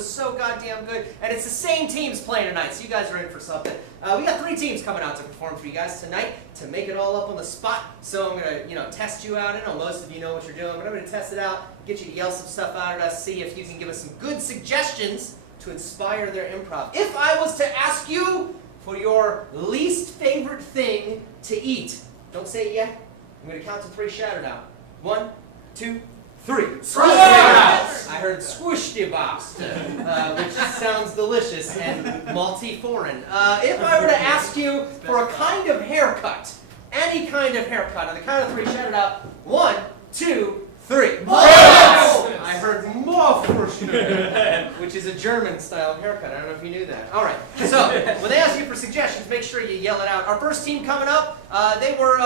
was so goddamn good. And it's the same teams playing tonight, so you guys are in for something. We got 3 teams coming out to perform for you guys tonight to make it all up on the spot. So I'm gonna, test you out. I know most of you know what you're doing, but I'm gonna test it out, get you to yell some stuff out at us, see if you can give us some good suggestions to inspire their improv. If I was to ask you for your least favorite thing to eat, don't say it yet. I'm gonna count to 3, shout it out. 1, 2, 3. Yes! I heard squishy-box, which sounds delicious and multi-foreign. If I were to ask you for a kind of haircut, any kind of haircut, on the count of 3, shout it out. 1, 2, 3. Yes! I heard Morfurschner, which is a German-style haircut. I don't know if you knew that. All right. So when they ask you for suggestions, make sure you yell it out. Our first team coming up, they were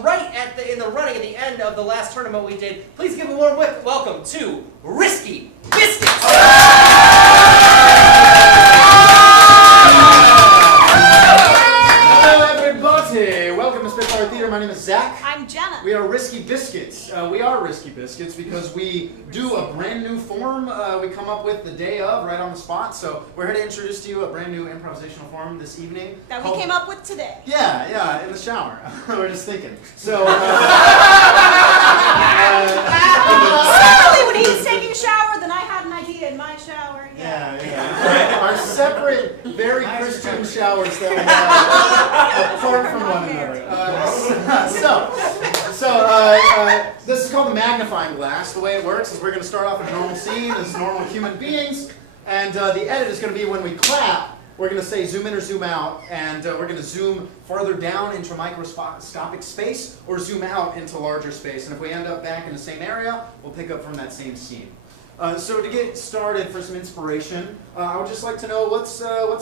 right in the running at the end of the last tournament we did. Please give a warm welcome to Risky Biscuits. Hello, everybody. Welcome to Spitfire Theater. My name is Zach. I'm Jenna. We are Risky Biscuits. We are Risky Biscuits because we do a brand new form we come up with the day of, right on the spot. So we're here to introduce to you a brand new improvisational form this evening. That we came up with today. Yeah, in the shower. We're just thinking. So, Separately, when he's taking a shower, then I had an idea in my shower. yeah. Our separate, very Christian showers that we have apart from one another. This is called the magnifying glass. The way it works is we're going to start off in a normal scene as normal human beings, and the edit is going to be when we clap, we're going to say zoom in or zoom out, and we're going to zoom farther down into microscopic space or zoom out into larger space. And if we end up back in the same area, we'll pick up from that same scene. So to get started for some inspiration, I would just like to know what's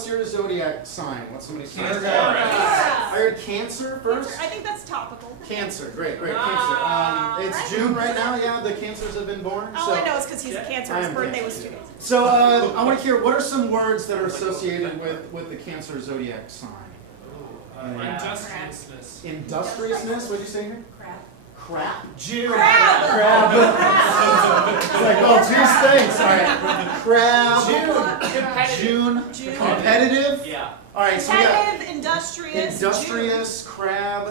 your zodiac sign? What's somebody's sign? Cancer. I heard Cancer first. I think that's topical. Cancer, great, Cancer. It's June right now. Yeah, the Cancers have been born. All I know is because he's a Cancer. His birthday was 2 days. So I want to hear what are some words that are associated with the Cancer zodiac sign? Industriousness. Industriousness. What did you say here? Crap. June. Crab. It's like, oh, two things. All right. Crab. June. Competitive. Yeah. All right. So we got Competitive, industrious. industrious, crab.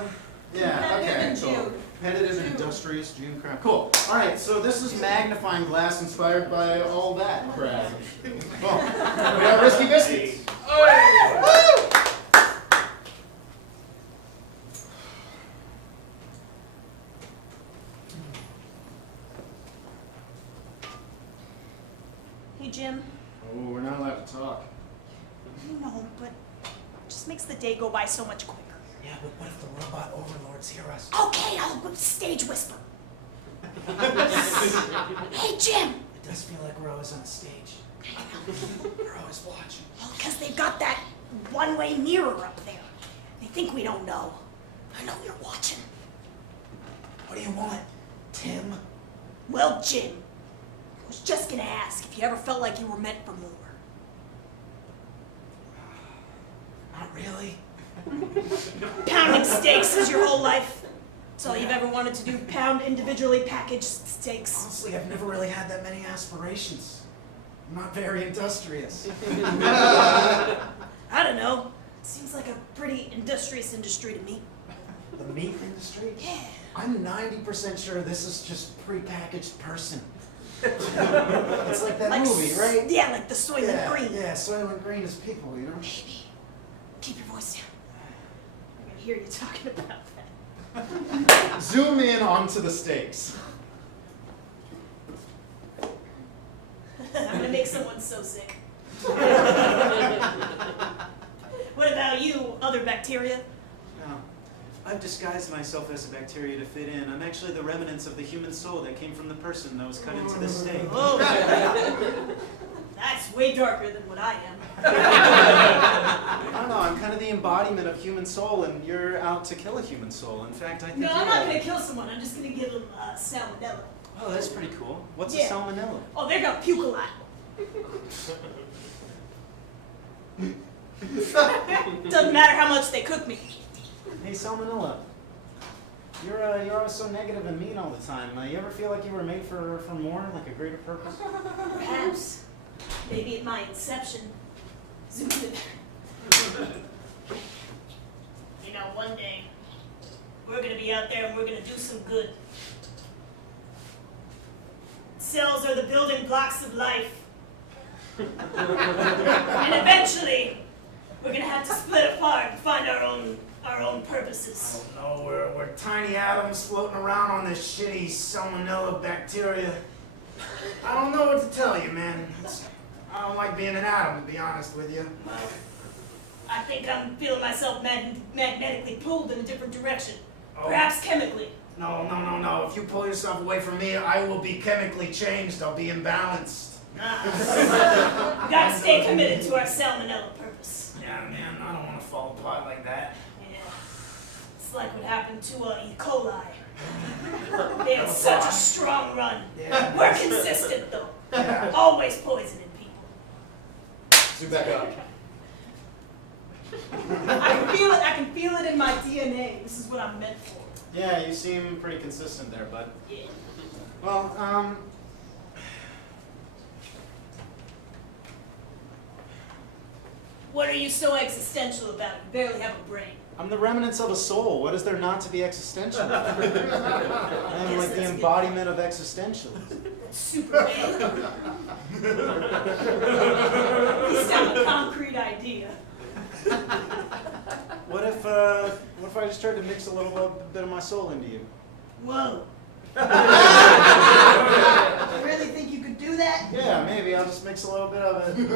Yeah. Competitive Okay. and Cool. June. Competitive and industrious, June crab. Cool. All right. So this is magnifying glass inspired by all that crab. Cool. We got Risky Biscuits. Woo! Hey, Jim. Oh, we're not allowed to talk. I know, but it just makes the day go by so much quicker. Yeah, but what if the robot overlords hear us? Okay, I'll stage whisper. Hey, Jim. It does feel like we're always on the stage. We're always watching. Well, because they've got that one-way mirror up there. They think we don't know. I know you're watching. What do you want, Tim? Well, Jim, I was just gonna ask if you ever felt like you were meant for more. Not really. Pounding steaks is your whole life? That's all you've ever wanted to do, pound individually packaged steaks? Honestly, I've never really had that many aspirations. I'm not very industrious. I don't know. Seems like a pretty industrious industry to me. The meat industry? Yeah. I'm 90% sure this is just prepackaged person. It's like that movie, right? Yeah, like the Soylent Green. Yeah, Soylent Green is people, you know? Maybe. Keep your voice down. I can hear you talking about that. Zoom in onto the steaks. I'm gonna make someone so sick. What about you, other bacteria? No. I've disguised myself as a bacteria to fit in. I'm actually the remnants of the human soul that came from the person that was cut into the steak. Oh, that's way darker than what I am. I don't know, I'm kind of the embodiment of human soul, and you're out to kill a human soul. In fact, I think No, you I'm not are. gonna kill someone. I'm just gonna give them salmonella. Oh, that's pretty cool. What's Yeah. a salmonella? Oh, they're gonna puke a lot. Doesn't matter how much they cook me. Hey, salmonella. You're always so negative and mean all the time. You ever feel like you were made for more, like a greater purpose? Perhaps. Maybe at my inception. You know, one day, we're gonna be out there and we're gonna do some good. Cells are the building blocks of life. And eventually, we're gonna have to split apart and find our own purposes. Oh, no, we're tiny atoms floating around on this shitty salmonella bacteria. I don't know what to tell you, man. I don't like being an atom, to be honest with you. Well, I think I'm feeling myself magnetically pulled in a different direction. Oh. Perhaps chemically. No. If you pull yourself away from me, I will be chemically changed. I'll be imbalanced. We gotta stay committed to our salmonella purpose. Yeah, man, I don't want to fall apart like that. Yeah. It's like what happened to E. coli. They had such a strong run. Yeah. We're consistent, though. Yeah. Always poisoning people. Zoom back up. I can feel it. I can feel it in my DNA. This is what I'm meant for. Yeah, you seem pretty consistent there, bud. Yeah. Well, What are you so existential about? You barely have a brain. I'm the remnants of a soul. What is there not to be existential? I'm like that's the good. embodiment of existentialism. Superman. He's got a concrete idea. What if I just tried to mix a little bit of my soul into you? Whoa. You really think you could do that? Yeah, maybe I'll just mix a little bit of it.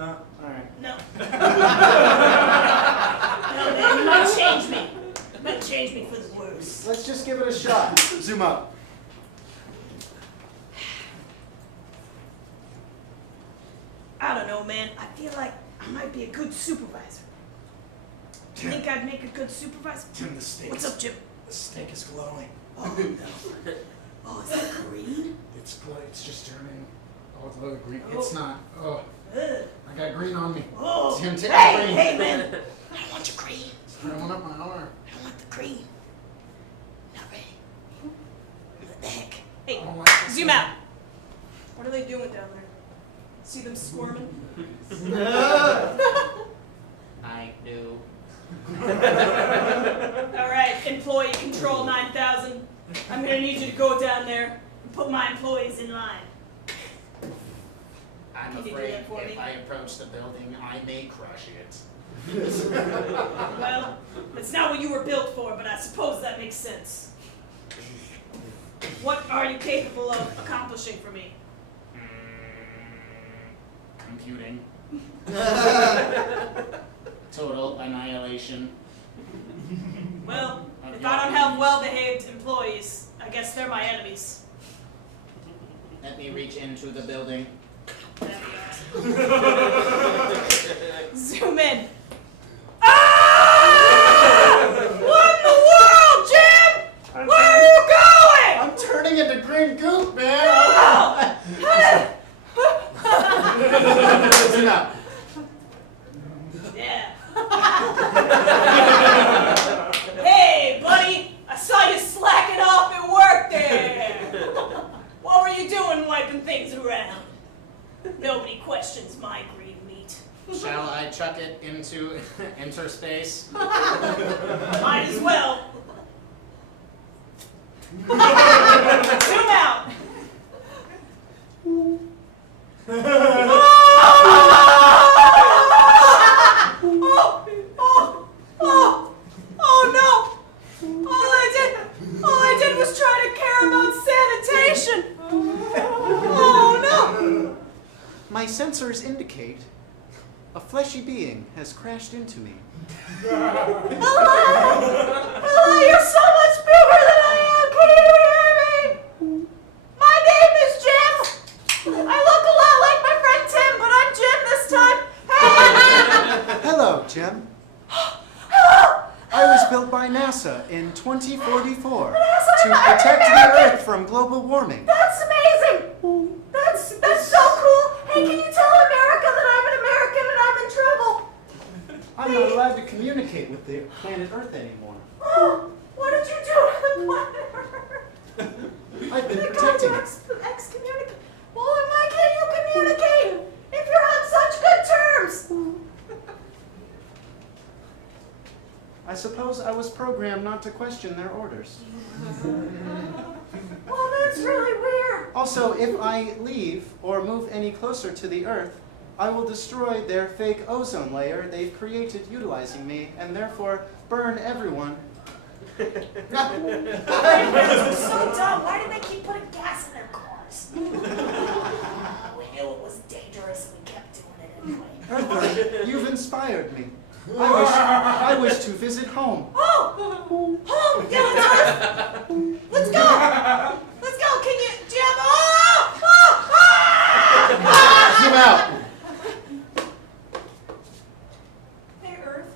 All right. No. No, man, you might change me. You might change me for the worse. Let's just give it a shot. Zoom up. I don't know, man. I feel like I might be a good supervisor. Do you think I'd make a good supervisor? Tim, the steak. What's up, Jim? The steak is glowing. Oh, no. Oh, is that green? It's just turning. Oh, it's green. Oh. It's not. Oh, Ugh. I got green on me. Oh. Tim, take the Hey, green. hey, man. I don't want your green. It's throwing up my arm. I don't want the green. Not ready. What the heck? Hey, I don't like this zoom one. out. What are they doing down there? See them squirming? I do. All right, employee control 9000. I'm gonna need you to go down there and put my employees in line. I'm Can you do afraid that for if me? I approach the building, I may crush it. Well, that's not what you were built for, but I suppose that makes sense. What are you capable of accomplishing for me? Computing. Total annihilation. Well, if I don't have well-behaved employees, I guess they're my enemies. Let me reach into the building. There we are. Zoom in. Ah! What in the world, Jim? Where are you going? I'm turning into green goop, man. Zoom out. Yeah. Hey, buddy, I saw you slacking off at work there. What were you doing wiping things around? Nobody questions my green meat. Shall I chuck it into interspace? Might as well. Zoom out. Oh no! All I did was try to care about sanitation. Oh no! My sensors indicate a fleshy being has crashed into me. Hello, you're so much bigger than I am. Can you hear me? My name is Jim. I look a lot like my friend Tim, but I'm Jim this time. Hey! Hello, Jim. Hello! I was built by NASA in 2044 to I'm protect the American. Earth from global warming. That's amazing. That's so cool. Hey, can you tell America that I'm an American and I'm in trouble? I'm not allowed to communicate with the planet Earth anymore. Oh, what did you do to the planet? I've been They protecting got it. you excommunicate. Well, then why can't you communicate if you're on such good terms? I suppose I was programmed not to question their orders. Well, that's really weird. Also, if I leave or move any closer to the Earth, I will destroy their fake ozone layer they've created utilizing me, and therefore burn everyone. They're so dumb. Why did they keep putting gas in their cars? We knew it was dangerous and we kept doing it anyway. Earthling, you've inspired me. I wish to visit home. Oh! Home! Yeah, let's go! Let's go! Can you, Jim? Zoom out. Hey, Earth.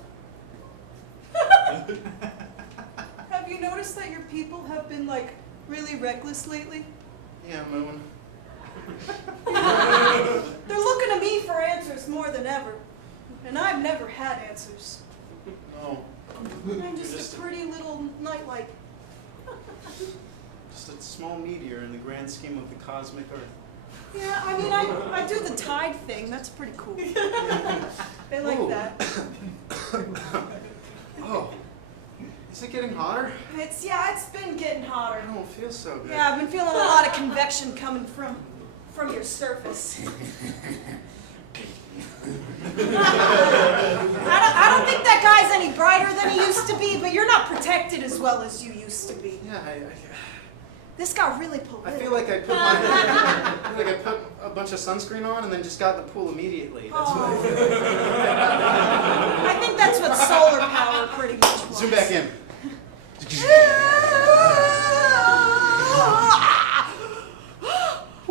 Have you noticed that your people have been, like, really reckless lately? Yeah, Moon. They're looking to me for answers more than ever. And I've never had answers. No, I'm just a pretty little nightlight. just a small meteor in the grand scheme of the cosmic Earth. Yeah, I mean, I do the tide thing. That's pretty cool. They like Ooh. that. Oh, is it getting hotter? It's been getting hotter. I don't feel so good. Yeah, I've been feeling a lot of convection coming from your surface. I don't think that guy's any brighter than he used to be, but you're not protected as well as you used to be. Yeah, This got really political. I feel like I put a bunch of sunscreen on and then just got in the pool immediately. That's what I feel. I think that's what solar power pretty much was. Zoom back in.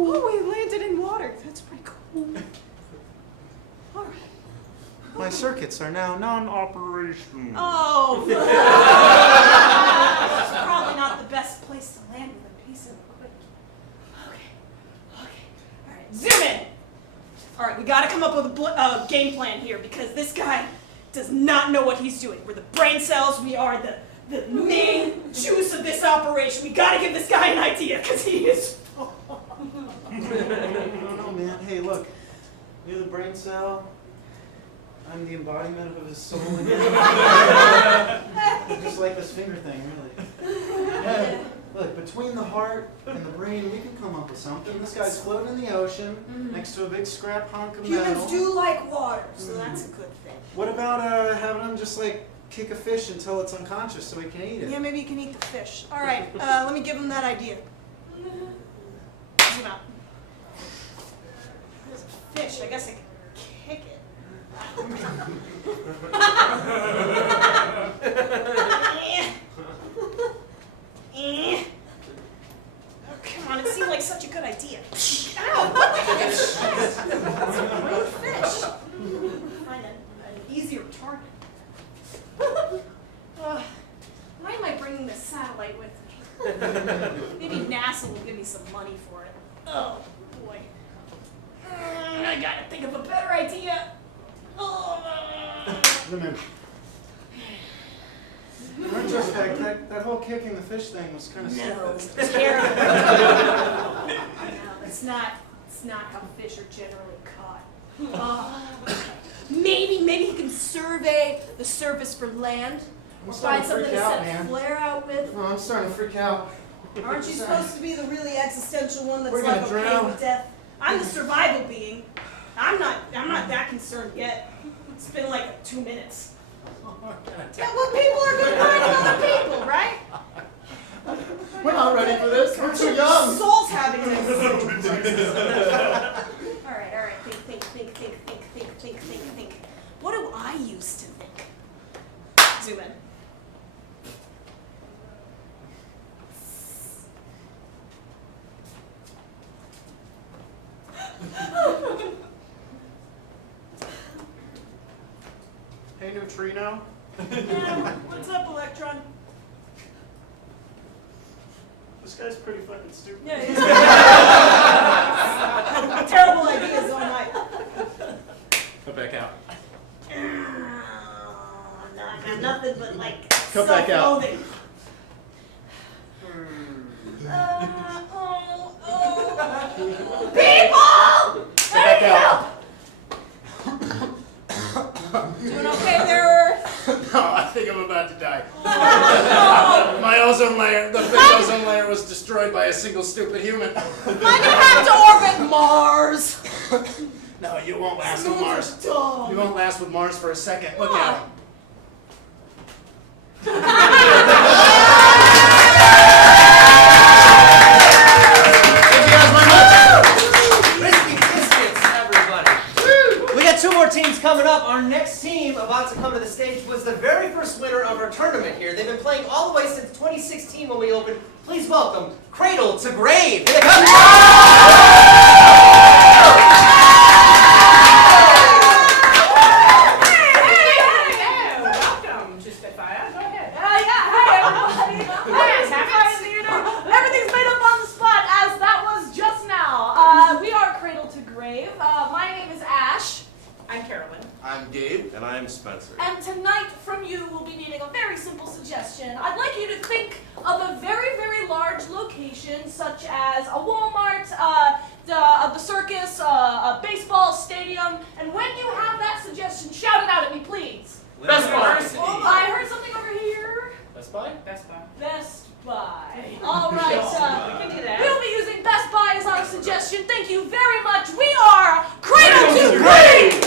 Oh, we landed in water. That's pretty cool. All right. My circuits are now non-operational. Oh. This is probably not the best place to land with a piece of equipment. Okay. All right. Zoom in. All right, we got to come up with a game plan here because this guy does not know what he's doing. We're the brain cells. We are the main juice of this operation. We got to give this guy an idea because he is. I don't know, man. Hey, look. You're the brain cell. I'm the embodiment of his soul. Just like this finger thing, really. Look, between the heart and the brain, we can come up with something. This guy's floating in the ocean next to a big scrap hunk of metal. Humans do like water, so that's a good thing. What about having him just like kick a fish until it's unconscious so he can eat it? Yeah, maybe you can eat the fish. All right, let me give him that idea. Zoom out. There's a fish. I guess I can kick it. Oh, come on, it seemed like such a good idea. Ow, what the heck? That's a great fish. Find an easier target. Why am I bringing this satellite with me? Maybe NASA will give me some money for it. Oh, boy. I gotta think of a better idea. Oh. Zoom in. Retrospect, that whole kicking the fish thing was kind of No, stupid. it's terrible. No, it's not how fish are generally caught. Maybe he can survey the surface for land. I'm Or starting find to something freak to out, set a man. flare out with. Oh, I'm starting to freak out. Aren't you supposed to be the really existential one that's We're like gonna okay drown. with death? I'm the survival being. I'm not that concerned yet. It's been like 2 minutes. Yeah, well, people are good finding other people, right? We're not ready for this. We're too young. Souls having this. All right. Think. What do I used to think? Zoom in. Hey, neutrino. Yeah, what's up, Electron? This guy's pretty fucking stupid. Yeah, he's terrible ideas all night. Come back out. No, I got nothing but like Come back out. self-loathing. People! Get back out. Doing okay there, Earth? No, I think I'm about to die. Oh, My ozone layer, the big ozone layer was destroyed by a single stupid human. might you have to orbit Mars? No, you won't last with Mars. You won't last with Mars for a second. Look at him. Thank you guys very much. Risky biscuits, everybody. We got 2 more teams coming up. Our next team about to come to the stage was the very first winner of our tournament here. They've been playing all the way since 2016 when we opened. Please welcome Cradle to Grave. Here they come. Welcome to Spitfire. Go ahead. Yeah, hi everybody. Everything's made up on the spot as that was just now. We are Cradle to Grave. My name is Ash. I'm Carolyn. I'm Gabe. And I'm Spencer. And tonight from you we'll be needing a very simple suggestion. I'd like you to think of a very, very large location such as a Walmart, the circus, a baseball stadium, and when you have that suggestion, shout it out at me, please. Best Buy. Oh, I heard something over here. Best Buy? Best Buy. Best Buy. All right. We can do that. We'll be using Best Buy as our suggestion. Thank you very much. We are Cradle to Grave.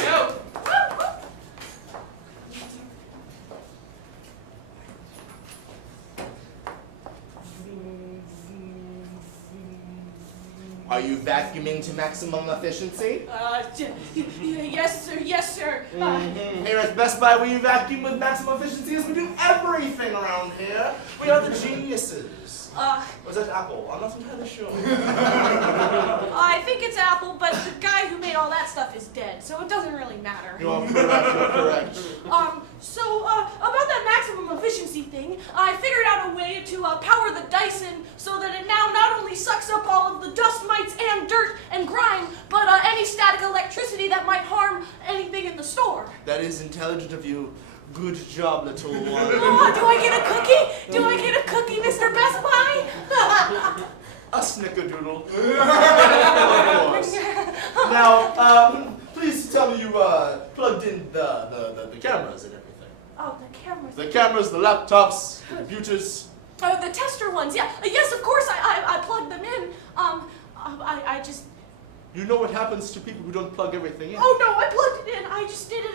Are you vacuuming to maximum efficiency? Yes, sir. Yes, sir. Here at Best Buy, we vacuum with maximum efficiency as we do everything around here. We are the geniuses. Or is that Apple? I'm not entirely sure. I think it's Apple, but the guy who made all that stuff is dead, so it doesn't really matter. You are correct, you're correct. So about that maximum efficiency thing, I figured out a way to power the Dyson so that it now not only sucks up all of the dust mites and dirt and grime, but any static electricity that might harm anything in the store. That is intelligent of you. Good job, little one. Oh, do I get a cookie? Do I get a cookie, Mr. Best Buy? A snickerdoodle. Of course. Now, please tell me you plugged in the cameras and everything. Oh, the cameras. The cameras, the laptops, the computers. Oh, the tester ones, yeah. Yes, of course, I plugged them in. I just... You know what happens to people who don't plug everything in? Oh, no, I plugged it in. I just did it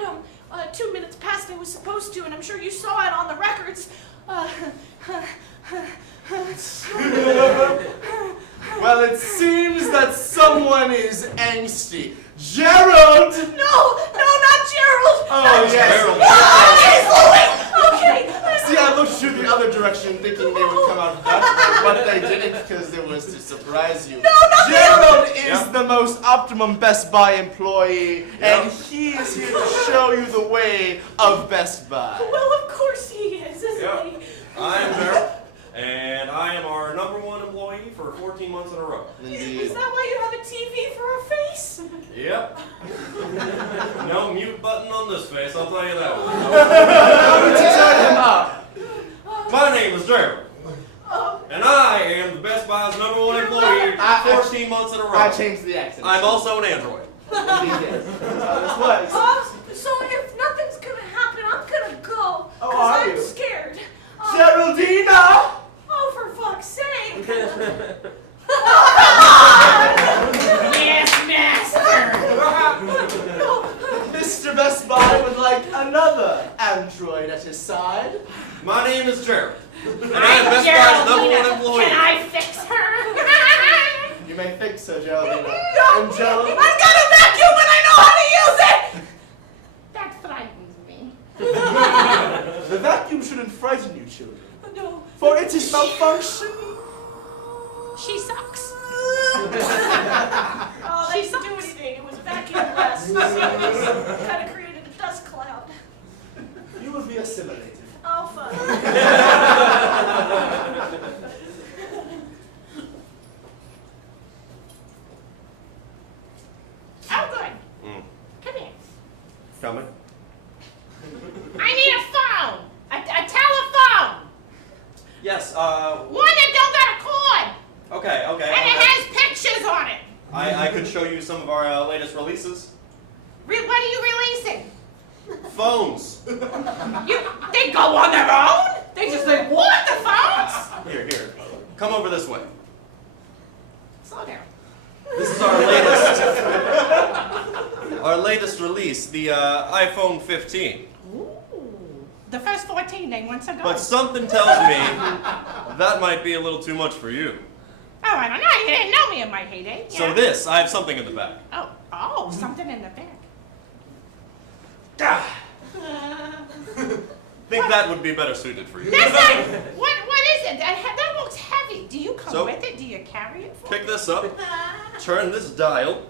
2 minutes past I was supposed to, and I'm sure you saw it on the records. Well, it seems that someone is angsty. Gerald! No, not Gerald. Oh, Not yes. Gerald. Okay, Louie. Okay. See, I looked through the other direction thinking they would come out that way, but they didn't because it was to surprise you. No, not Gerald is the most optimum Best Buy employee, and he is here to show you the way of Best Buy. Well, of course he is, isn't he? I'm Gerald, and I am our #1 employee for 14 months in a row. Is that why you have a TV for a face? Yep. No mute button on this face, I'll tell you that. How did you turn him up? My name is Gerald, and I am the Best Buy's #1 employee 14 months in a row. I changed the accent. I'm also an android. Yes. That's how this works. So if nothing's gonna happen, I'm gonna go. Oh, 'cause are I'm you? scared. Geraldina! Oh, for fuck's sake! Yes, master. Mr. Best Buy would like another android at his side. My name is Gerald, and I I'm am Best Buy's Geraldina. #1 employee. Can I fix her? You may fix her, Geraldina. No, And Gerald, I'm gonna vacuum when I know how to use it! That frightens me. the vacuum shouldn't frighten you, children, No. for it is malfunctioning. She sucks. Oh, that didn't do anything. It was vacuumless. So it just kind of created a dust cloud. You will be assimilated. Oh, fun. Oh, good. Mm. Come here. Coming. I need a phone. A telephone. Yes, One that don't got a cord. okay. And it has pictures on it. I could show you some of our latest releases. What are you releasing? Phones. They go on their own? They just like, what, the phones? Here. Come over this way. Slow down. This is our latest release, the iPhone 15. Ooh. The first 14 they once ago. But something tells me that might be a little too much for you. Oh, I don't know. You didn't know me in my heyday. Yeah. So this, I have something in the back. Oh, something in the back. Think that would be better suited for you. That's like, what is it? That looks heavy. Do you come So, with it? Do you carry it for Pick me? this up, turn this dial.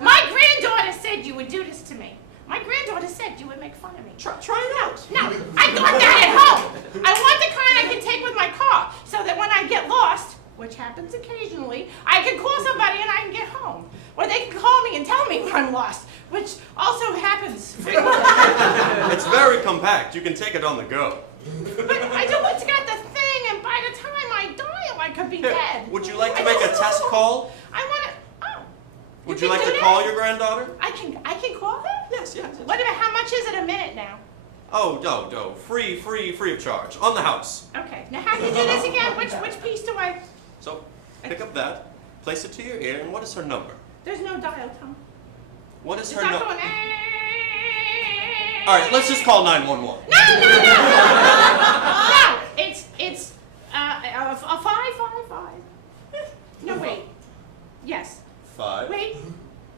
My granddaughter said you would do this to me. My granddaughter said you would make fun of me. Try it out. No, I got that at home. I want the kind I can take with my car so that when I get lost, which happens occasionally, I can call somebody and I can get home. Or they can call me and tell me when I'm lost, which also happens frequently. It's very compact. You can take it on the go. But I don't want to get the thing, and by the time I dial, I could be Here, dead. would you like to make a test call? I want to. Oh. Would you you like can to do call that? your granddaughter? I can call her? Yes. What about how much is it a minute now? Oh, no. Free of charge. On the house. Okay. Now how do you do this again? Which piece do I? So, pick up that, place it to your ear, and what is her number? There's no dial tone. What is It's her not number? going. All right, let's just call 911. No. It's a 555. No, wait. Yes. 5. Wait.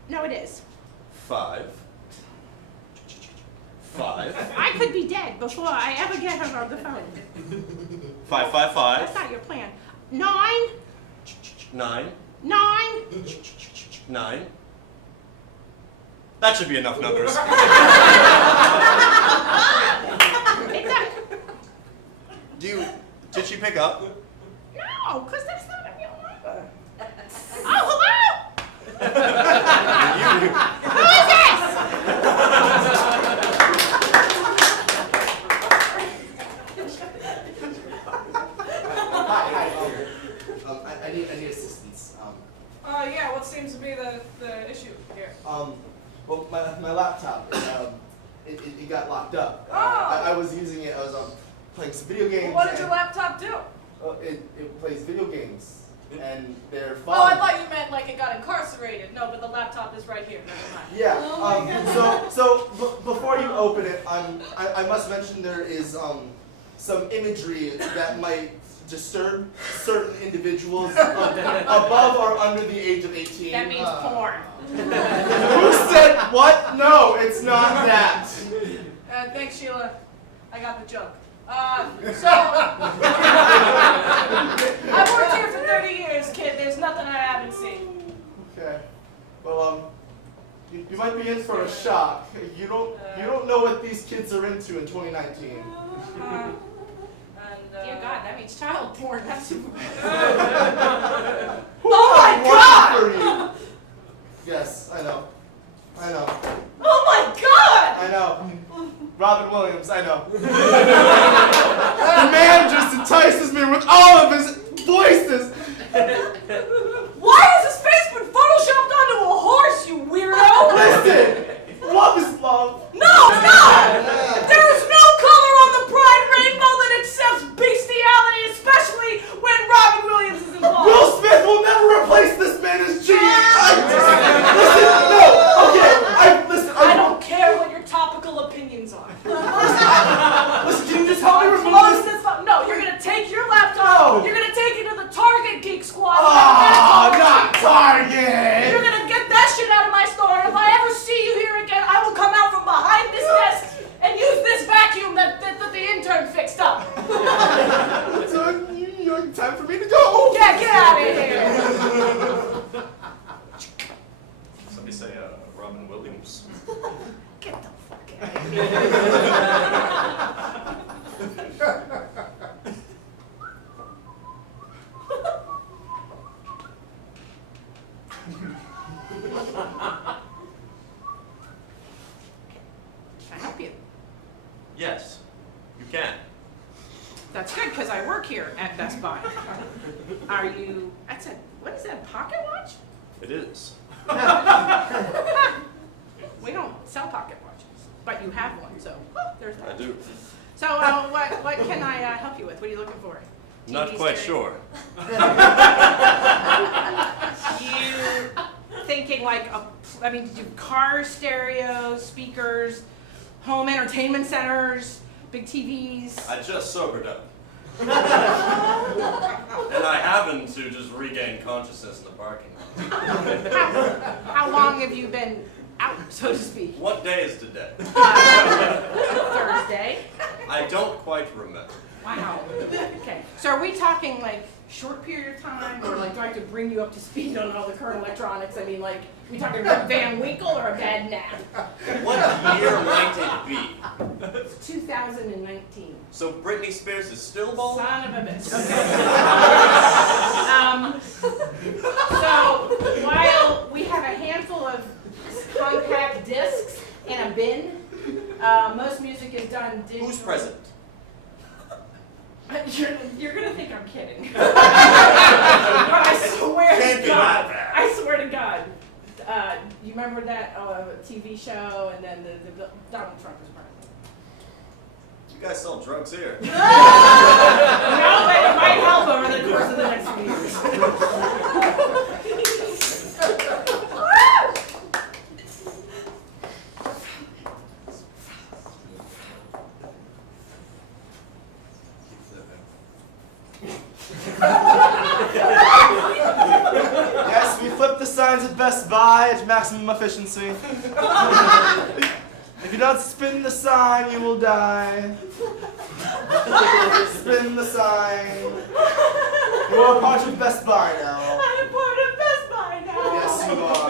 No, it is. 5. 5. I could be dead before I ever get her on the phone. 555. That's not your plan. 9. 9. 9. 9. That should be enough numbers. Did she pick up? No, because that's not a real number. Oh, hello? Who is this? Hi. I need assistance. Yeah, what seems to be the issue here? Well, my laptop, it got locked up. Oh. I was using it. I was playing some video games. Well, what did your laptop do? It plays video games, and they're fun. Oh, I thought you meant like it got incarcerated. No, but the laptop is right here. Never mind. Yeah. Oh my So before you open it, I must mention there is some imagery that might disturb certain individuals above or under the age of 18. That means porn. Who said what? No, it's not that. Thanks, Sheila. I got the joke. So I've worked here for 30 years, kid. There's nothing I haven't seen. Okay. Well, you might be in for a shock. You don't know what these kids are into in 2019. Dear God, that means child porn. That's Oh my God! For you. Yes, I know. Oh my God! I know. Robin Williams, I know. The man just entices me with all of his voices. Why has his face been photoshopped onto a horse, you weirdo? Listen, love is love. No, it's not! There is no color on the pride rainbow that accepts bestiality, especially when Robin Williams is involved. Will Smith will never replace this man as genius. I don't care what your topical opinions are. Listen, can you just help me remove Close this? this up. No, you're gonna take your laptop. No. You're gonna take it to the Target Geek Squad. Not Target. You're gonna get that shit out of my store. If I ever see you here again, I will come out from behind this desk and use this vacuum that the intern fixed up. So, time for me to go. Yeah, get out of here. Somebody say Robin Williams. Get the fuck out of here. Can I help you? Yes, you can. The That's good because I work here at Best Buy. Are you? What is that? Pocket watch? It is. We don't sell pocket watches, but you have one, so there's that. I do. So what can I help you with? What are you looking for? Not TV quite stereo? sure. You thinking like do car stereos, speakers, home entertainment centers, big TVs? I just sobered up. And I happen to just regain consciousness in the parking lot. How long have you been out, so to speak? What day is today? Thursday. I don't quite remember. Wow. Okay. So are we talking like short period of time, or like do I have to bring you up to speed on all the current electronics? I mean, like, we talking about Van Winkle or a bad nap? What year might it be? 2019. So Britney Spears is still bald? Son of a bitch. Okay. So while we have a handful of compact discs in a bin, most music is done digitally. Who's president? You're gonna think I'm kidding. But I swear Can't to be God. that bad. I swear to God. You remember that TV show, and then the Donald Trump was president. You guys sell drugs here. No, but it might help over the course of the next few years. Yes, we flip the signs at Best Buy at maximum efficiency. If you don't spin the sign, you will die. Spin the sign. You are part of Best Buy now. I'm part of Best Buy now. Yes, you are.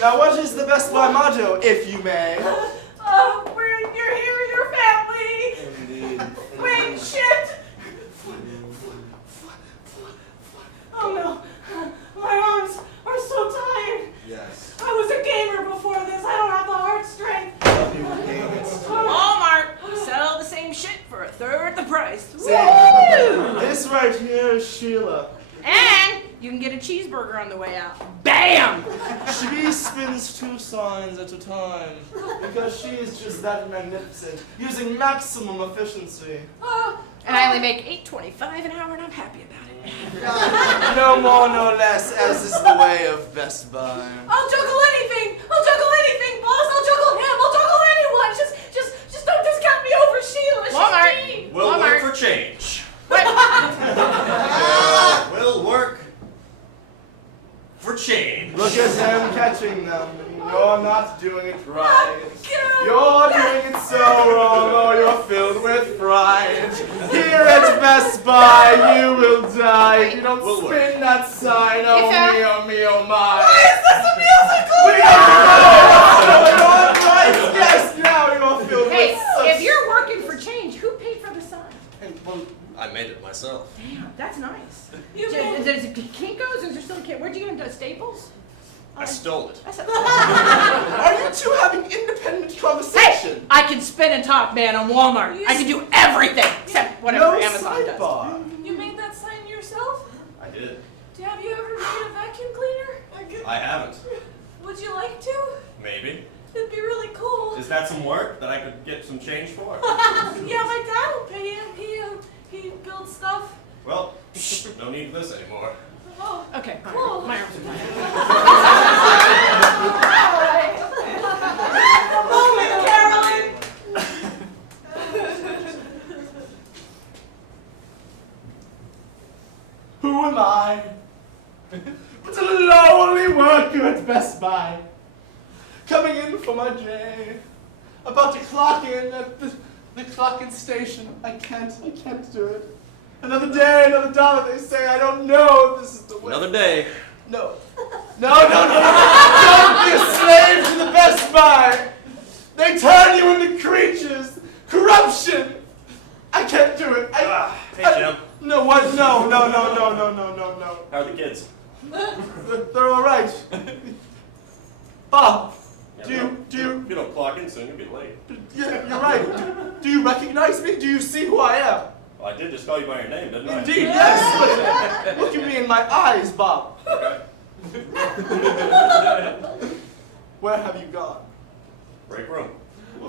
Now, what is the Best Buy motto, if you may? You're here with your family. Indeed. Wait, shit. Oh no, my arms are so tired. Yes. I was a gamer before this. I don't have the heart strength. Yes. Walmart, sell the same shit for a third the price. Say, Woo! this right here is Sheila. And you can get a cheeseburger on the way out. Bam! She spins 2 signs at a time because she is just that magnificent, using maximum efficiency. And I only make $8.25 an hour, and I'm happy about it. No more, no less, as is the way of Best Buy. I'll juggle anything. I'll juggle anything, boss. I'll juggle him. I'll juggle anyone. Just don't discount me over Sheila. She's Walmart. mean. We'll Walmart. work for change. We'll work for change. Look at him catching them. You're not doing it right. Get out. You're doing it so wrong, oh, you're filled with pride. Here at Best Buy, you will die if you don't We'll spin that sign. Oh, If, me, oh, me, oh, my. Why is this a musical? We don't know what's going on, right? Yes, now you're filled Hey, with such... if you're working for change, who paid for the sign? Well, I made it myself. Damn, that's nice. You Is it Kinko's? Is there still Where'd you get into Staples? I stole it. I said, Are you two having independent conversation? hey, I can spin and talk, man, on Walmart. I can do everything except whatever No Amazon does. sidebar. You made that sign yourself? I did. Have you ever made a vacuum cleaner? I haven't. Would you like to? Maybe. It'd be really cool. Is that some work that I could get some change for? Yeah, my dad will pay him. He builds stuff. Well, no need for this anymore. Oh, Okay, Cool. my arms are tired. moment, Carolyn. Who am I? But a lonely worker at Best Buy. Coming in for my day. About to clock in at the clock-in station. I can't do it. Another day, another dollar, they say. I don't know if this is the way. Another day. No. No. Don't be a slave to the Best Buy. They turn you into creatures. Corruption. I can't do it. Hey, Jim. No, what? No. How are the kids? They're all right. Bob, Yeah, do you, If you don't clock in soon, you'll be late. yeah, you're right. Do you recognize me? Do you see who I am? Well, I did just call you by your name, didn't I? Indeed, yes. But look at me in my eyes, Bob. Okay. Where have you gone? Break room. How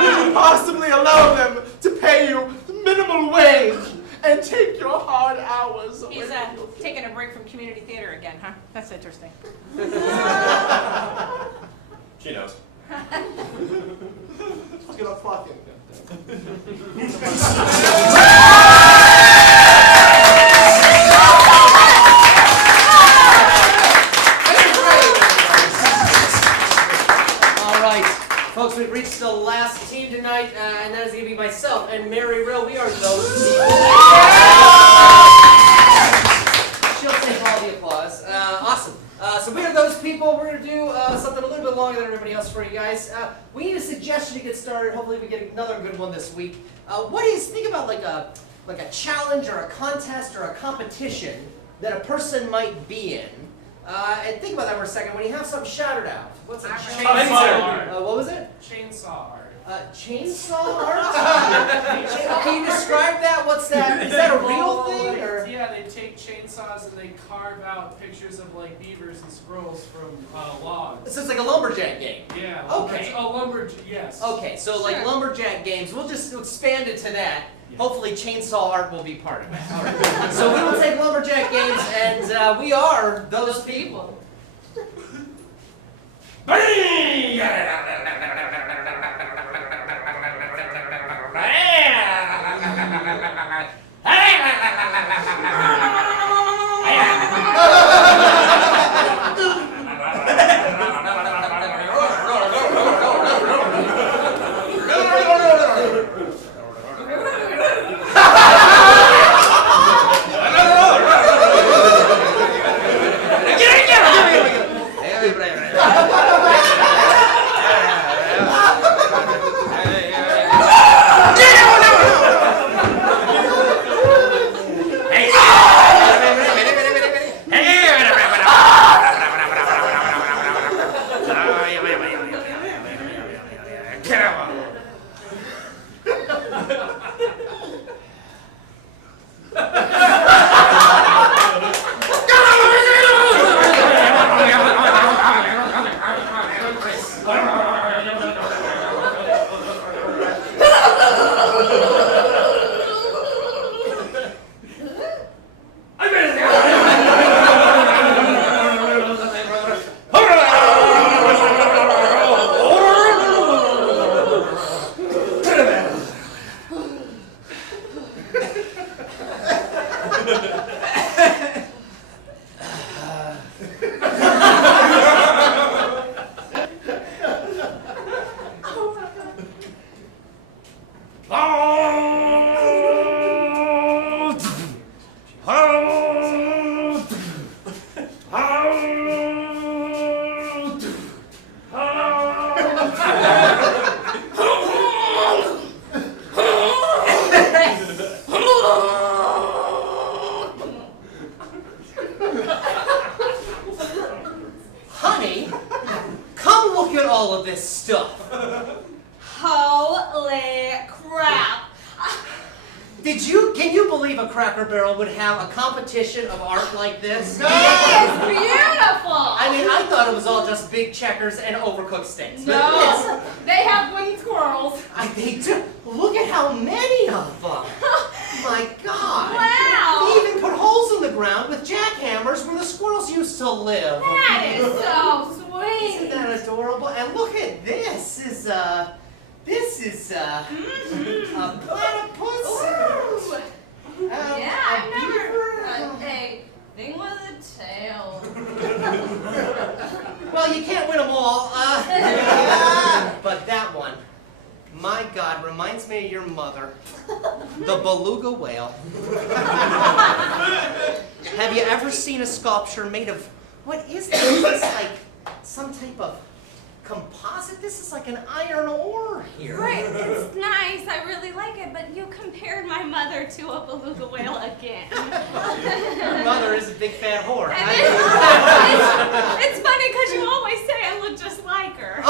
could you possibly allow them to pay you minimum wage and take your hard hours away? He's from your taking a break from community theater again, huh? That's interesting. She knows. Let's get off clocking. All right, folks, we've reached the last team tonight, and that is going to be myself and Mary Rill. We are those people. She'll take all the applause. Awesome. So we are those people. We're going to do something a little bit longer than everybody else for you guys. We need a suggestion to get started. Hopefully we get another good one this week. Think about like a challenge or a contest or a competition that a person might be in. And think about that for a second. When you have something shouted out, what's a Chainsaw art. What was it? Chainsaw art. Chainsaw art? Can you describe that? What's that? Is that a real thing? Or? Yeah, they take chainsaws and they carve out pictures of like beavers and squirrels from logs. So it's like a lumberjack game. Yeah. Okay. Yes. Okay, so like lumberjack games, we'll just expand it to that. Yeah. Hopefully chainsaw art will be part of it. All right. So we will take lumberjack games, and we are those people. Honey, come look at all of this stuff. Holy crap! Can you believe a Cracker Barrel would have a competition of art like this? It's beautiful! I mean, I thought it was all just big checkers and overcooked steaks. But No, they have winged squirrels. they do. Look at how many of them. My God. Wow. They even put holes in the ground with jackhammers where the squirrels used to live. That is so sweet. Isn't that adorable? And look at this. This is a platypus. Ooh. Yeah, a I've never beaver. a thing with a tail. Well, you can't win them all. But that one, my God, reminds me of your mother, the beluga whale. Have you ever seen a sculpture made of, what is this? Is this like some type of composite? This is like an iron ore here. Right, it's nice. I really like it, but you compared my mother to a beluga whale again. Your mother is a big fat whore. And it's funny because you always say I look just like her.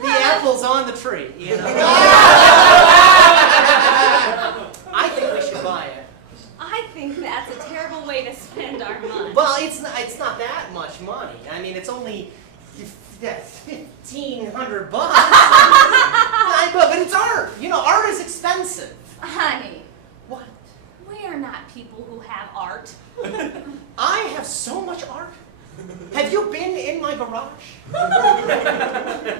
The apple's on the tree. Yeah. money. I mean, it's only $1,500. But it's art. You know, art is expensive. Honey, What? we are not people who have art. I have so much art. Have you been in my garage?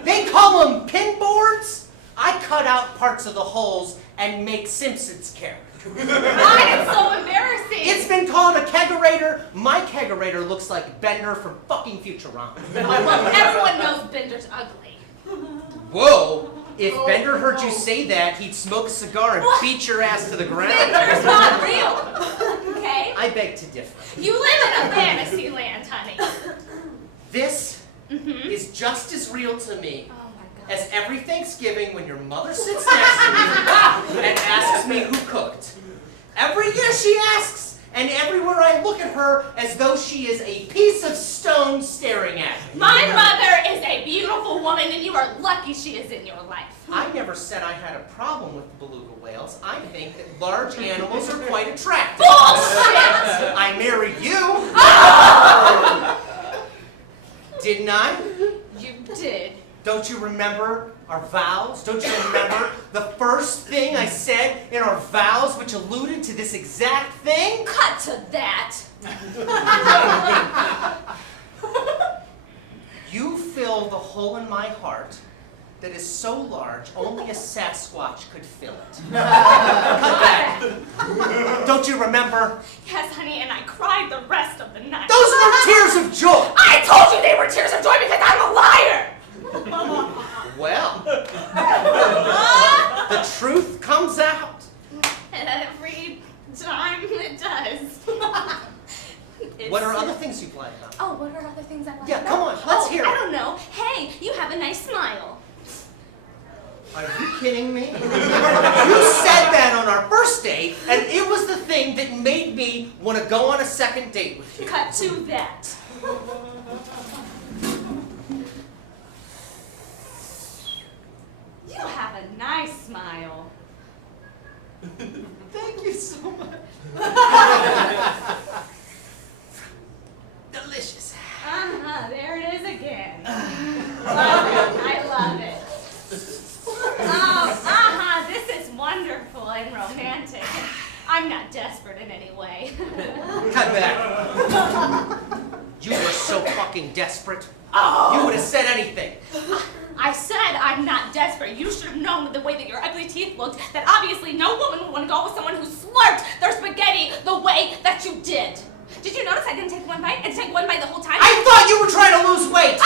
They call them pin boards. I cut out parts of the holes and make Simpsons characters. God, it's so embarrassing. It's been called a kegerator. My kegerator looks like Bender from fucking Futurama. Well, everyone knows Bender's ugly. Whoa! If Bender heard you say that, he'd smoke a cigar and beat your ass to the ground. Bender's not real. Okay? I beg to differ. You live in a fantasy land, honey. This is just as real to me Oh my God. as every Thanksgiving when your mother sits next to me and asks me who cooked. Every year she asks, and everywhere I look at her as though she is a piece of stone staring at me. My mother is a beautiful woman, and you are lucky she is in your life. I never said I had a problem with beluga whales. I think that large animals are quite attractive. Bullshit! I married you. Didn't I? You did. Don't you remember our vows? Don't you remember the first thing I said in our vows which alluded to this exact thing? Cut to that. You fill the hole in my heart that is so large only a Sasquatch could fill it. Cut that. Don't you remember? Yes, honey, and I cried the rest of the night. Those were tears of joy. I told you they were tears of joy because I'm a liar! Well, the truth comes out. Every time it does. What are other things you've lied about? Oh, what are other things I've lied Yeah, about? come on, let's hear it. I don't know. Hey, you have a nice smile. Are you kidding me? You said that on our first date, and it was the thing that made me want to go on a second date with you. Cut to that. You have a nice smile. Thank you so much. Delicious. There it is again. Love it. I love it. Oh, this is wonderful and romantic. I'm not desperate in any way. Cut back. You were so fucking desperate. Oh. You would have said anything. I said I'm not desperate. You should have known with the way that your ugly teeth looked that obviously no woman would want to go with someone who slurped their spaghetti the way that you did. Did you notice I didn't take one bite? I didn't take one bite the whole time? I thought you were trying to lose weight.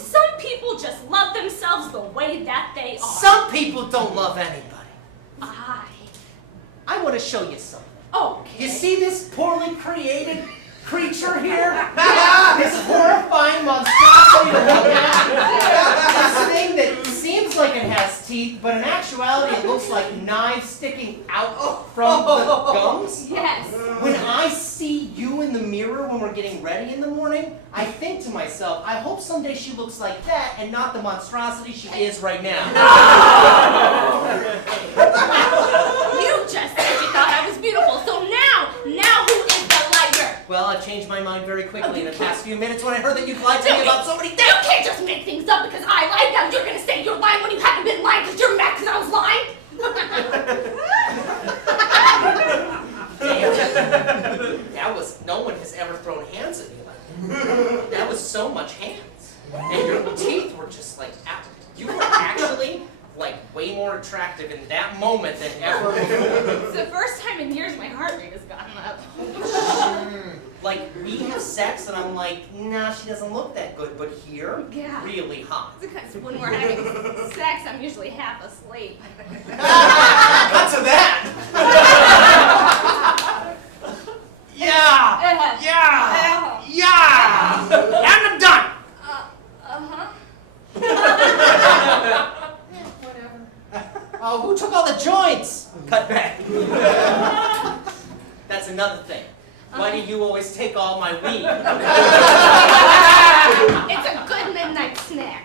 Some people just love themselves the way that they are. Some people don't love anybody. I want to show you something. Okay. You see this poorly created creature here? This horrifying monstrosity to look at? This thing that seems like it has teeth, but in actuality it looks like knives sticking out from the gums? Yes. When I see you in the mirror when we're getting ready in the morning, I think to myself, I hope someday she looks like that and not the monstrosity she is right now. You just said you thought I was beautiful, so now who is the liar? Well, I've changed my mind very quickly in the past few minutes when I heard that you lied to me about so many things. You can't just make things up because I lied. Now you're gonna say you're lying when you haven't been lying because you're mad because I was lying? Damn. No one has ever thrown hands at me like that. That was so much hands. And your teeth were just like, you were actually like way more attractive in that moment than ever before. It's the first time in years my heart rate has gotten up. Like, we have sex and I'm like, nah, she doesn't look that good, but here, Yeah. really hot. Because when we're having sex, I'm usually half asleep. Cut to that! Yeah! Yeah! Yeah! And I'm done! Whatever. Oh, who took all the joints? Cut back. That's another thing. Why do you always take all my weed? It's a good midnight snack.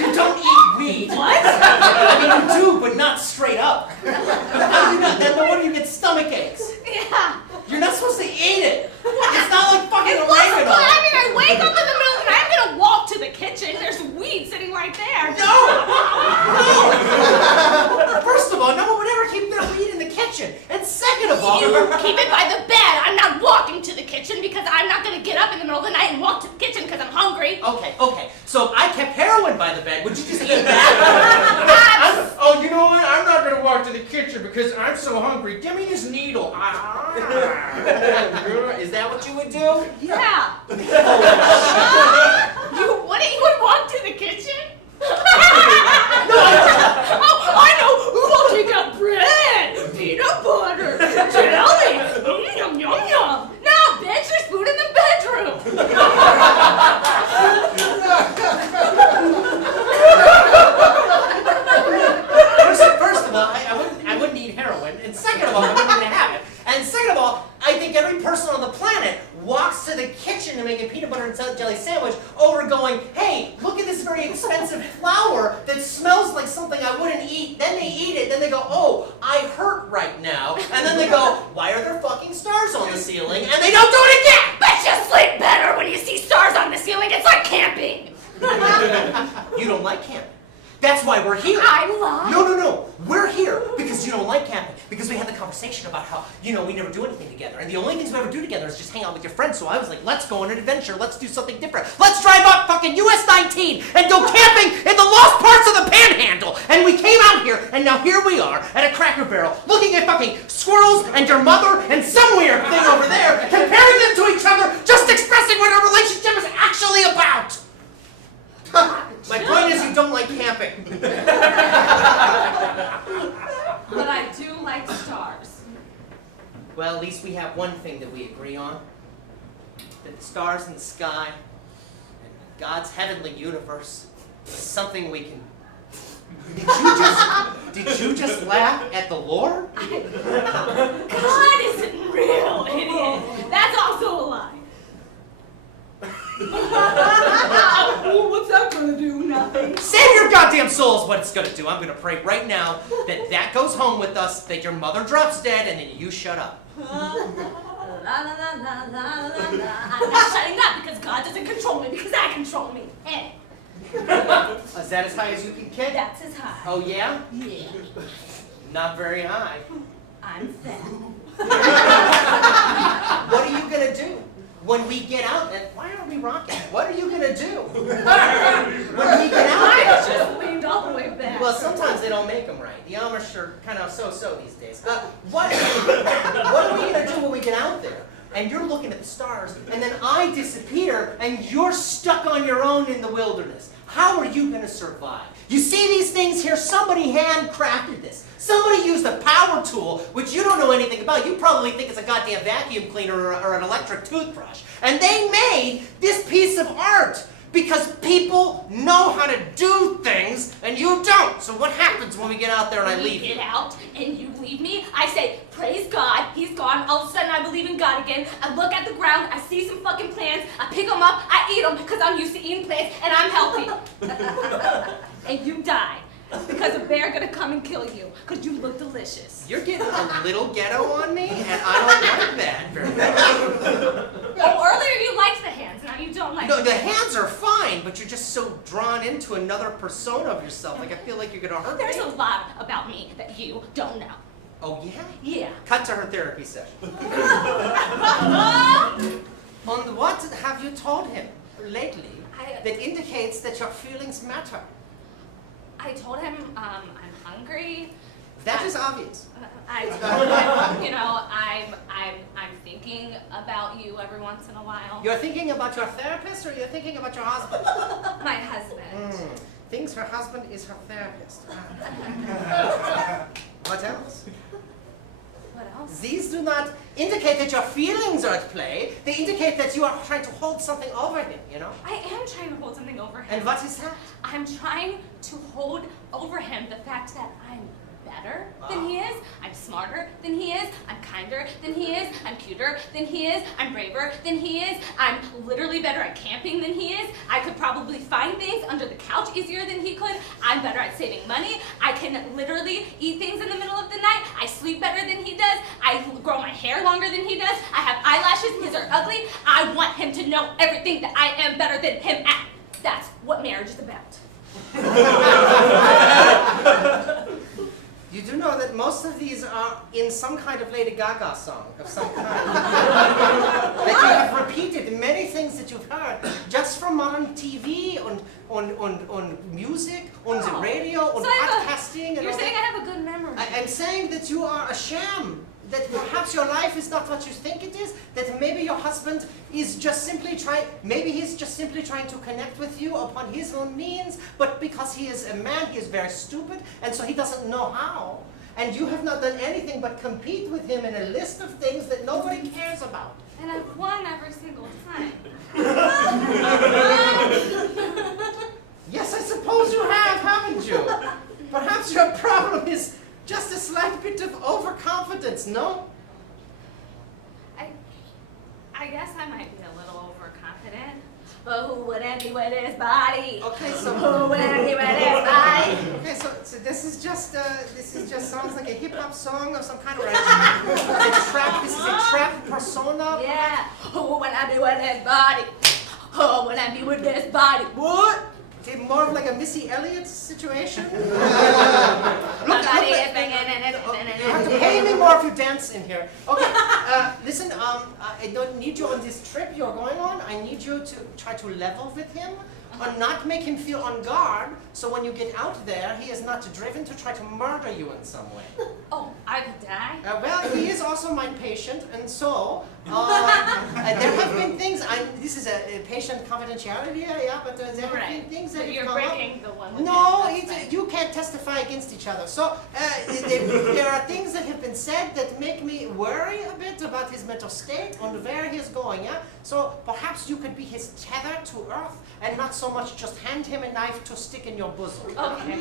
You don't eat weed. What? I mean, you do, but not straight up. of all. You keep it by the bed. I'm not walking to the kitchen because I'm not going to get up in the middle of the night and walk to the kitchen because I'm hungry. Okay. So if I kept heroin by the bed, would you just eat that? Oh, you know what? I'm not gonna walk to the kitchen because I'm so hungry. Give me this needle. Is that what you would do? Yeah. You wouldn't? You would walk to the kitchen? Oh, I know. We'll take out bread, peanut butter, jelly. Yum, yum, yum. Nah, bitch, there's food in the bedroom. First of all, I wouldn't eat heroin, and second of all, I wouldn't even have it. And second of all, I think every person on the planet walks to the kitchen to make a peanut butter and jelly sandwich over going, hey, look at this very expensive flour that smells like something I wouldn't eat. Then they eat it, then they go, oh, I hurt right now. And then they go, why are there fucking stars on the ceiling? And they don't do it again! But you sleep better when you see stars on the ceiling. It's like camping. You don't like camping. That's why we're here. I lied. No. We're here because you don't like camping. Because we had the conversation about how, we never do anything together. And the only things we ever do together is just hang out with your friends. So I was like, let's go on an adventure. Let's do something different. Let's drive up fucking US 19 and go camping in the lost parts of the Panhandle. And we came out here, and now here we are at a Cracker Barrel looking at fucking squirrels and your mother and some weird thing over there, comparing them to each other, just expressing what our relationship is actually about. My point is you don't like camping. But I do like stars. Well, at least we have one thing that we agree on. That the stars in the sky and God's heavenly universe is something we can... Did you just laugh at the Lord? God isn't real, idiot. That's also a lie. What's that gonna do? Nothing. Save your goddamn soul is what it's gonna do. I'm gonna pray right now that goes home with us, that your mother drops dead, and then you shut up. I'm not shutting up because God doesn't control me because I control me. Is that as high as you can kick? That's as high. Oh yeah? Yeah. Not very high. I'm fat. What are you gonna do? When we get out, and why are we rocking? What are you gonna do? When we get out I there? just leaned all the way back. Well, sometimes they don't make them right. The Amish are kind of so-so these days. What are we gonna do when we get out there? And you're looking at the stars, and then I disappear, and you're stuck on your own in the wilderness. How are you gonna survive? You see these things here? Somebody handcrafted this. Somebody used a power tool, which you don't know anything about. You probably think it's a goddamn vacuum cleaner or an electric toothbrush. And they made this piece of art because people know how to do things and you don't. So what happens when we get out there and I leave you? Get out and you leave me. I say, praise God, he's gone. All of a sudden I believe in God again. I look at the ground, I see some fucking plants, I pick them up, I eat them because I'm used to eating plants and I'm healthy. And you die. Because a bear gonna come and kill you, because you look delicious. You're getting a little ghetto on me, and I don't like that very much. Oh, earlier you liked the hands, now you don't like No, them. the hands are fine, but you're just so drawn into another persona of yourself. Like, I feel like you're gonna hurt There's me. a lot about me that you don't know. Oh, yeah? Yeah. Cut to her therapy session. On what have you told him lately that indicates that your feelings matter? I told him I'm hungry. That is obvious. I told him, I'm thinking about you every once in a while. You're thinking about your therapist or you're thinking about your husband? My husband. Thinks her husband is her therapist. What else? What else? These do not indicate that your feelings are at play. They indicate that you are trying to hold something over him, you know? I am trying to hold something over him. And what is that? I'm trying to hold over him the fact that I'm better than he is, I'm smarter than he is, I'm kinder than he is, I'm cuter than he is, I'm braver than he is, I'm literally better at camping than he is, I could probably find things under the couch easier than he could, I'm better at saving money, I can literally eat things in the middle of the night, I sleep better than he does, I grow my hair longer than he does, I have eyelashes, his are ugly, I want him to know everything that I am better than him at. That's what marriage is about. You do know that most of these are in some kind of Lady Gaga song of some kind? That you have repeated many things that you've heard just from on TV, on music, on the radio, on podcasting. And You're all saying that. I have a good memory. I'm saying that you are a sham. That perhaps your life is not what you think it is. That maybe your husband is just simply maybe he's just simply trying to connect with you upon his own means, but because he is a man, he is very stupid, and so he doesn't know how. And you have not done anything but compete with him in a list of things that nobody cares about. And I've won every single time. Yes, I suppose you have, haven't you? Perhaps your problem is just a slight bit of overconfidence, no? I guess I might be a little overconfident. But who wouldn't be with his body? Okay, so Who wouldn't be with his body? okay, so this is just sounds like a hip hop song of some kind of This is a trap persona. Yeah. Who wouldn't be with his body? Who wouldn't be with his body? What? Okay, more of like a Missy Elliott situation. My body is banging and You have to pay me more if you dance in here. Okay, listen, I don't need you on this trip you're going on. I need you to try to level with him and not make him feel on guard, so when you get out there, he is not driven to try to murder you in some way. Oh, I could die? Well, he is also my patient, and so there have been things. This is a patient confidentiality, yeah, but there have been things that You're have come breaking the one. up. No, you can't testify against each other. So there are things that have been said that make me worry a bit about his mental state and where he is going. Yeah, so perhaps you could be his tether to earth, and not so much just hand him a knife to stick in your bosom. Okay.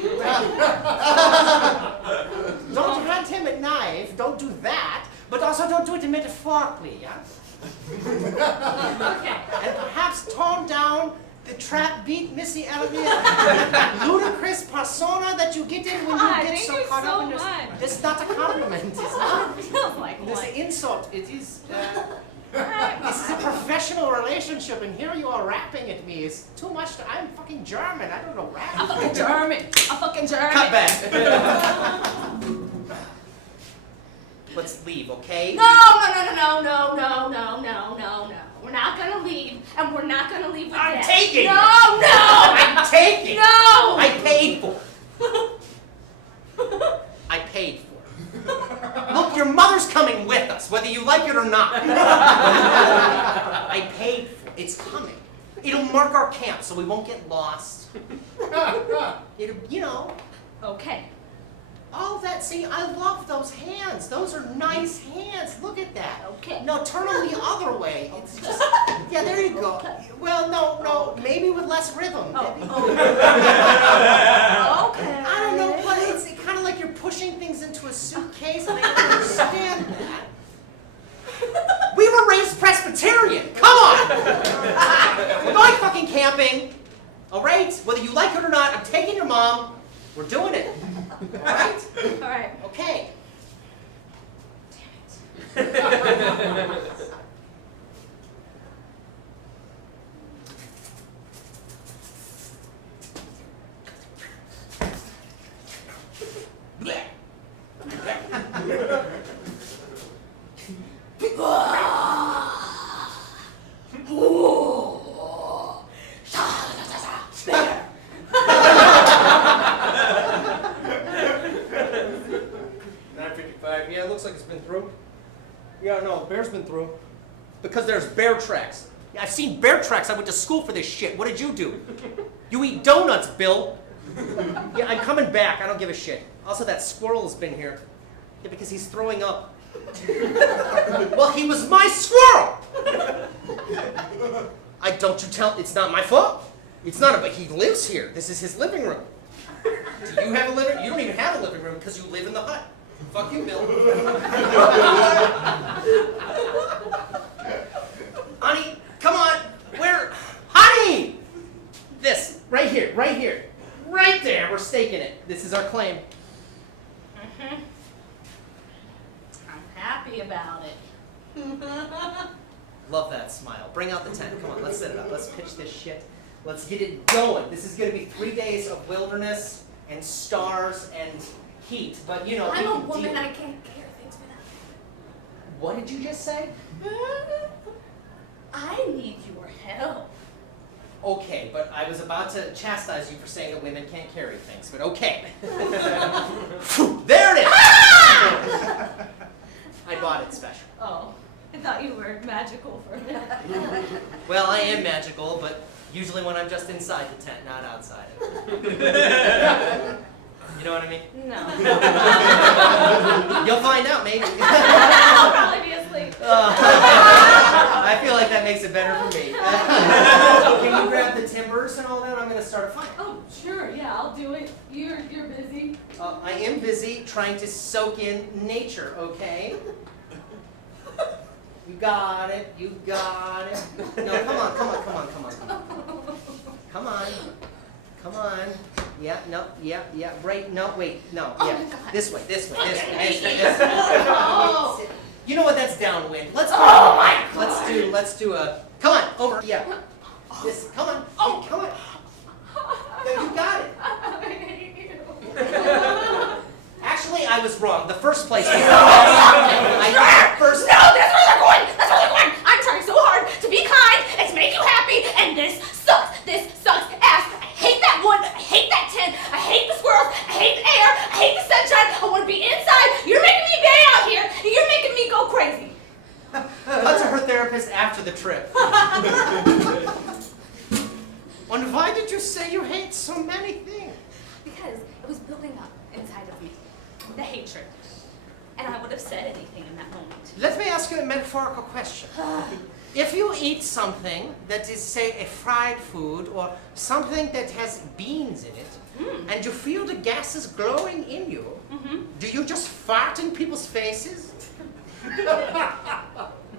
Don't hand him a knife, don't do that, but also don't do it metaphorically, yeah? Okay. And perhaps tone down the trap beat Missy Elliott, ludicrous persona that you get in when you get thank so you caught so up in this. much. This is not a compliment, it's not. It feels like This one. is an insult, it is. This is a professional relationship, and here you are rapping at me. It's too much. I'm fucking German. I don't know rap. I'm fucking German. I'm fucking German. Cut back. Let's leave, okay? No. We're not gonna leave, and we're not gonna leave with I'm that. taking. No. I'm taking. No. I paid for it. I paid for it. Look, your mother's coming with us, whether you like it or not. I paid for it. It's coming. It'll mark our camp so we won't get lost. It'll, you know. Okay. Oh, see, I love those hands. Those are nice hands. Look at that. Okay. No, turn them the other way. It's just, yeah, there you go. Well, no, maybe with less rhythm. Maybe. Okay. I don't know, but it's kind of like you're pushing things into a suitcase, and I don't understand that. We were raised Presbyterian. Come on. We're going fucking camping. All right? Whether you like it or not, I'm taking your mom. We're doing it. All right? All right. Okay. Yeah, it looks like it's been through. Yeah, no, bear's been through. Because there's bear tracks. Yeah, I've seen bear tracks. I went to school for this shit. What did you do? You eat donuts, Bill. Yeah, I'm coming back. I don't give a shit. Also, that squirrel's been here. Yeah, because he's throwing up. Well, he was my squirrel! Don't you tell, it's not my fault. It's not, but he lives here. This is his living room. Do you have a living room? You don't even have a living room because you live in the hut. Fuck you, Bill. Honey, come on. Where? Honey! This, right here, right here. Right there, we're staking it. This is our claim. Mm-hmm. I'm happy about it. Love that smile. Bring out the tent. Come on, let's set it up. Let's pitch this shit. Let's get it going. This is going to be 3 days of wilderness and stars and heat, but you know. I'm a we can woman, deal- I can't care things for that. What did you just say? I need your help. Okay, but I was about to chastise you for saying that women can't carry things, but okay. There it is! I bought it special. Oh, I thought you were magical for a minute. Well, I am magical, but usually when I'm just inside the tent, not outside it. You know what I mean? No. You'll find out, maybe. I'll probably be asleep. I feel like that makes it better for me. Can you grab the timbers and all that? I'm going to start a fire. Oh, sure, yeah, I'll do it. You're busy. I am busy trying to soak in nature, okay? You got it. You got it. No, come on. Come on. Come on. Yeah, no, yeah, right, no, wait, no, Oh yeah. my God. This way. Oh. You know what, that's downwind. Let's go. Oh my Let's do a, come on, over, yeah. This, come on, oh, come on. No, you got it. Actually, I was wrong. The first place was first. No, that's where they're going! That's where they're going! I'm trying so hard to be kind and to make you happy, and this sucks! This sucks ass! I hate that wood! I hate that tent! I hate the squirrels! I hate the air! I hate the sunshine! I want to be inside! You're making me gay out here! And you're making me go crazy! Cut to her therapist after the trip. And why did you say you hate so many things? Because it was building up inside of me. The hatred. And I would have said anything in that moment. Let me ask you a metaphorical question. If you eat something that is, say, a fried food or something that has beans in it, and you feel the gases glowing in you, do you just fart in people's faces?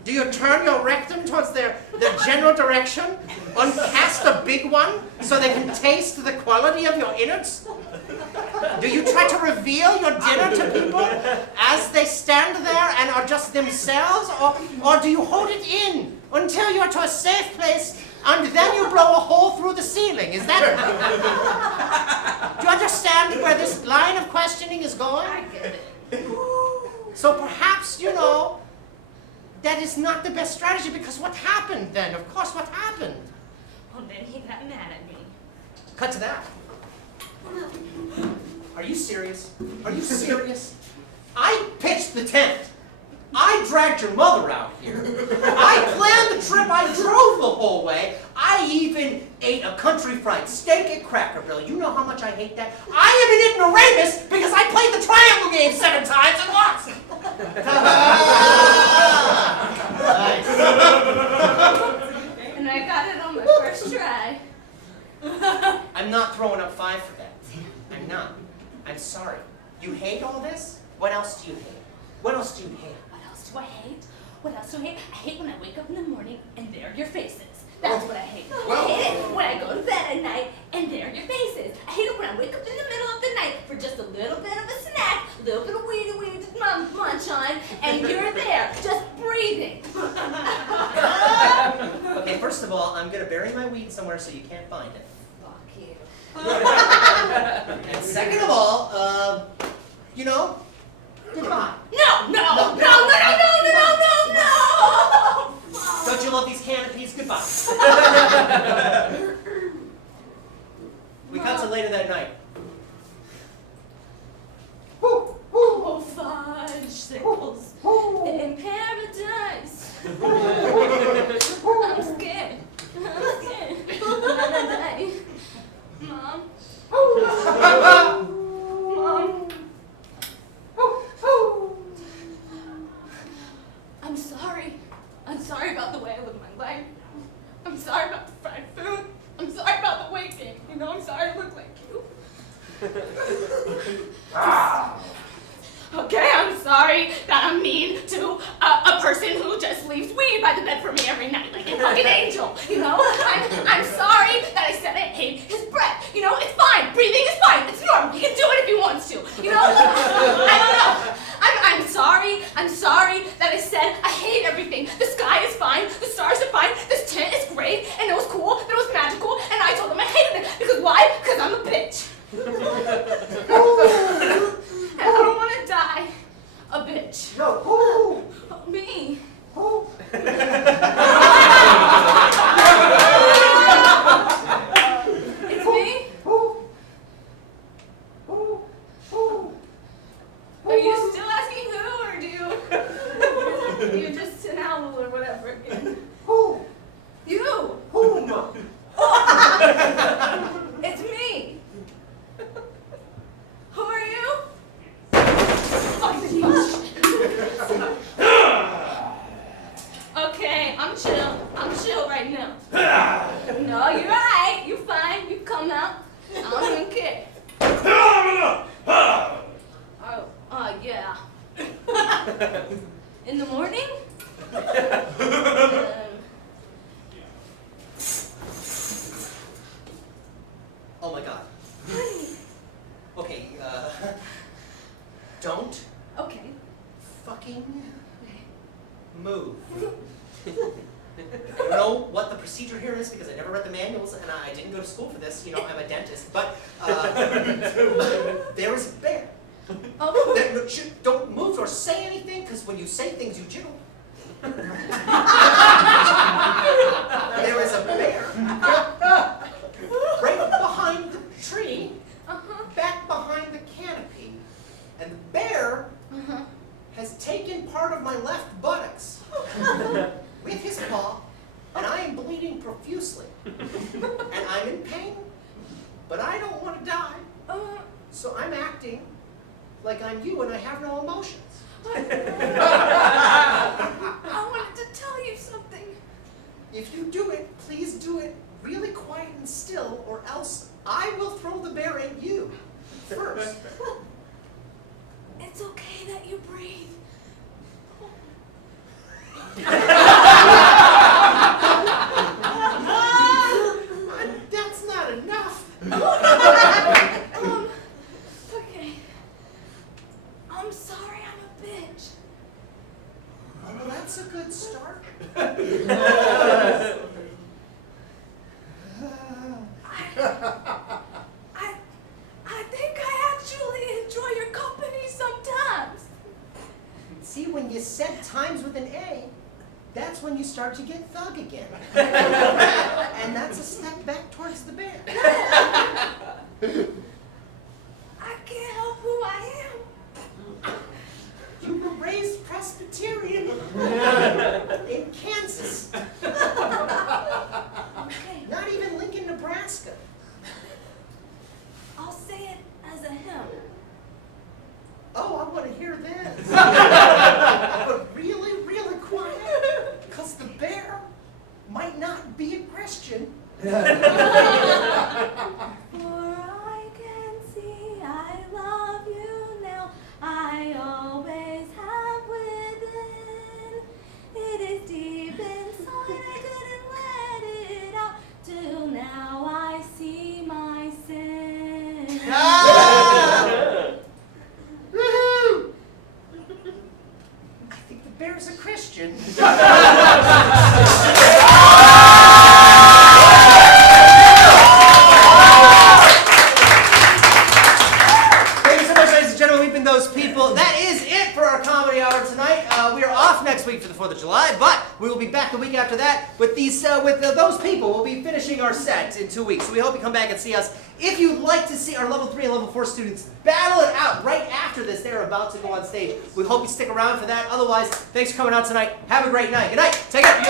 Do you turn your rectum towards their general direction and cast a big one so they can taste the quality of your innards? Do you try to reveal your dinner to people as they stand there and are just themselves? Or do you hold it in until you're to a safe place and then you blow a hole through the ceiling? Is that... Do you understand where this line of questioning is going? I get it. So perhaps, you know, that is not the best strategy, because what happened then? Of course, what happened? Well, then he got mad at me. Cut to that. Are you serious? Are you serious? I pitched the tent. I dragged your mother out here. I planned the trip. I drove the whole way. I even ate a country fried steak at Cracker Barrel. You know how much I hate that? I am an ignoramus because I played the triangle game 7 times and lost. Nice. And I got it on my first try. I'm not throwing up 5 for that. I'm not. I'm sorry. You hate all this? What else do you hate? What else do you hate? What else do I hate? What else do I hate? I hate when I wake up in the morning and there are your faces. That's what I hate. I hate it when I go to bed at night and there are your faces. I hate it when I wake up in the middle of the night for just a little bit of a snack, a little bit of weedy to munch on, and you're there, just breathing. Okay, first of all, I'm going to bury my weed somewhere so you can't find it. Fuck you. And second of all, you know, goodbye. No! Don't you love these canopies? Goodbye. We cut to later that night. Oh, fudge sickles in paradise. I'm scared. I'm gonna die. Mom. Mom. I'm sorry. I'm sorry about the way I live my life. I'm sorry about the fried food. I'm sorry about the weight gain. You know, I'm sorry I look like you. Okay, I'm sorry that I'm mean to a person who just leaves weed by the bed for me every night, like a fucking angel. You know, I'm sorry that I said I hate his breath. You know, it's fine. Breathing is fine. It's normal. He can do it if he wants to. You know, I don't know. I'm sorry. I'm sorry that I said I hate everything. The sky is fine. The stars are fine. This tent is great, and it was cool. And it was magical, and I told him I hated it because why? Because I'm a bitch. And bitch. No, who? Me. Who? It's me. Are you still asking who, or do you just an owl or whatever again? Who? You. Whom? It's me. Who are you? Okay, I'm chill. I'm chill right now. No, you're right. You're fine. You come out. I don't even care. Yeah. In the morning? Oh my god. Okay, don't Okay. fucking move. I don't know what the procedure here is because I never read the manuals and I didn't go to school for this. You know, I'm a dentist. But there is a bear. Oh. Don't move or say anything because when you say things, you jiggle. There is a bear right behind the tree, back behind the canopy, and the bear has taken part of my left buttocks with his paw, and I am bleeding profusely. And I'm in pain, but I don't want to die, so I'm acting like I'm you and I have no emotions. I wanted to tell you something. If you do it, please do it really quiet and still, or else I will throw the bear at you first. It's okay that you breathe. That's not enough. Okay. I'm sorry I'm a bitch. Well, that's a good start. I think I actually enjoy your company sometimes. See, when you said times with an A, that's when you start to get thug again. And that's a step back towards the bear. I can't help who I am. You were raised Presbyterian in Kansas. Okay, Not even Lincoln, Nebraska. I'll say it as a hymn. Oh, I want to hear this. But really, really quiet, because the bear might not be a Christian. For I can see I love you now. I always have within. It is deep inside. I couldn't let it out till now. I see my sin. Woohoo! I think the bear's a Christian. Thank you so much, ladies and gentlemen. We've been those people. That is it for our comedy hour tonight. We are off next week for the 4th of July, but we will be back the week after that with those people. We'll be finishing our set in 2 weeks. So we hope you come back and see us. If you'd like to see our level 3 and level 4 students battle it out right after this, they're about to go on stage. We hope you stick around for that. Otherwise, thanks for coming out tonight. Have a great night. Good night. Take care.